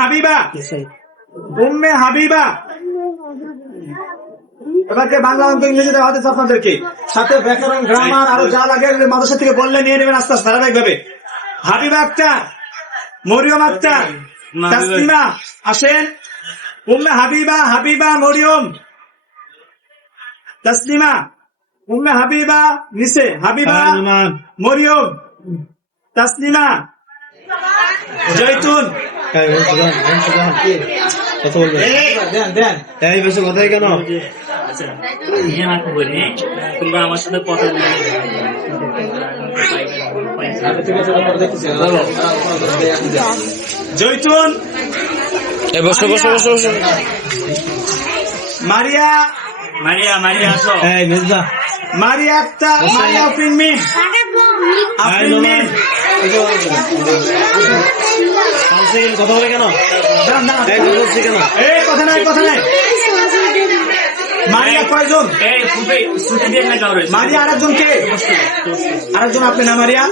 হাবিবা, উম্মে হাবিবা। এবার যে বাংলা অঙ্ক ইংরেজিতে হাতে আপনাদেরকে সাথে ব্যাকরণ গ্রামার আরো যা লাগে মাদ্রাসা থেকে বললে নিয়ে নেবেন আস্তে আস্তে ধারাবাহিক ভাবে। হাবিবা আক্তার, মরিয়ম আক্তার, তাসলিমা আসেন। উম্মে হাবিবা, হাবিবা, মরিয়ম, তাসলিমা, উম্মে হাবিবা নিচে, হাবিবা, মরিয়ম, তাসলিমা, জৈতুন। কোথায় কেন তোমরা আমার সাথে কথা বলে জৈতুন, বসো বসো বসো বসো। মারিয়া, মারিয়া, মারিয়া আসো। মারিয়া আক্তার, মারিয়া আফরিন মিম, আফরিন মিম। কথা বলে কেন কথা নাই, কথা নাই। মারিয়া কয়জন? ছুটি দিয়ে না কাউরে। মারিয়া আরেকজন কে? আরেকজন আপনি না মারিয়া?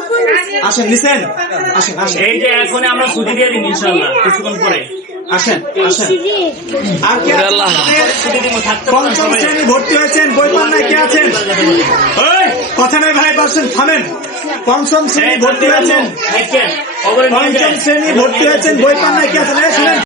আসেন নিছেন, আসেন আসেন। এই যে এখন আমরা ছুটি দিয়ে দিন ইনশাল্লাহ কিছুক্ষণ পরে। আসেন আসেন। আর কে পঞ্চম শ্রেণী ভর্তি হয়েছেন, বই পান নাই, কে আছেন? কথা নাই ভাই, বসেন, থামেন। পঞ্চম শ্রেণী ভর্তি হয়েছেন, পঞ্চম শ্রেণী ভর্তি হয়েছেন, বই পান নাই, কে আছেন? শুনেন।